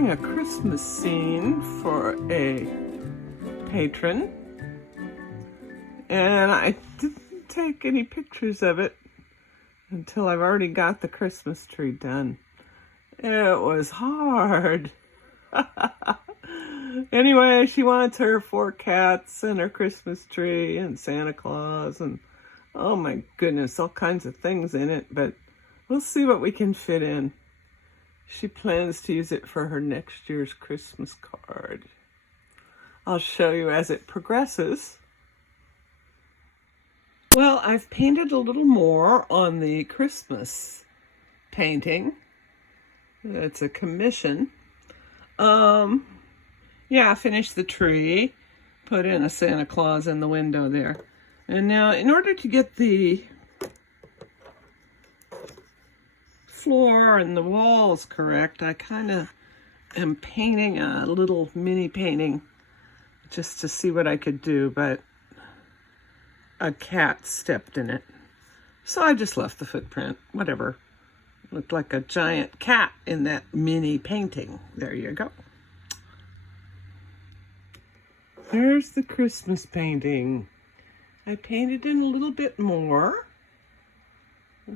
drawing a Christmas scene for a patron, and I didn't take any pictures of it until I've already got the Christmas tree done. It was hard. Anyway, she wants her 4 cats and her Christmas tree and Santa Claus and, oh my goodness, all kinds of things in it, but we'll see what we can fit in. She plans to use it for her next year's Christmas card. I'll show you as it progresses. Well, I've painted a little more on the Christmas painting. It's a commission. Yeah, I finished the tree, put in a Santa Claus in the window there. And now, in order to get the floor and the walls correct, I kind of am painting a little mini painting just to see what I could do, but a cat stepped in it. So I just left the footprint, whatever. Looked like a giant cat in that mini painting. There you go. There's the Christmas painting. I painted in a little bit more.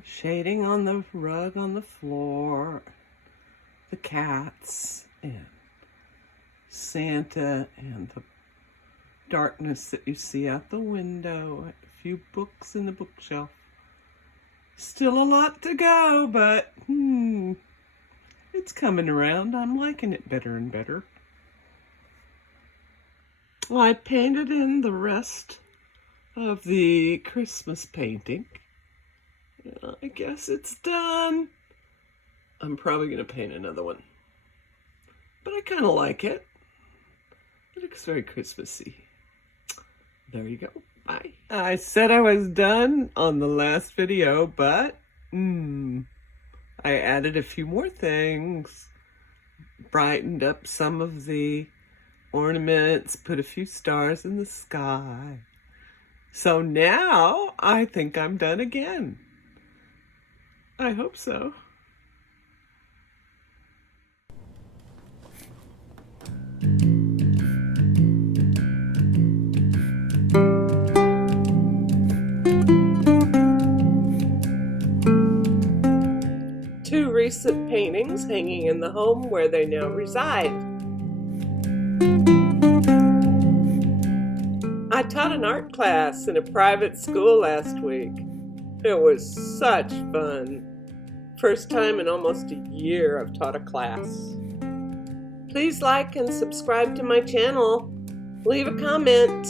Shading on the rug on the floor. The cats and Santa and the darkness that you see out the window. A few books in the bookshelf. Still a lot to go, but it's coming around. I'm liking it better and better. Well, I painted in the rest of the Christmas painting. I guess it's done. I'm probably going to paint another one. But I kind of like it. It looks very Christmassy. There you go. Bye. I said I was done on the last video, but I added a few more things. Brightened up some of the ornaments, put a few stars in the sky. So now I think I'm done again. I hope so. Two recent paintings hanging in the home where they now reside. I taught an art class in a private school last week. It was such fun. First time in almost a year I've taught a class. Please like and subscribe to my channel. Leave a comment.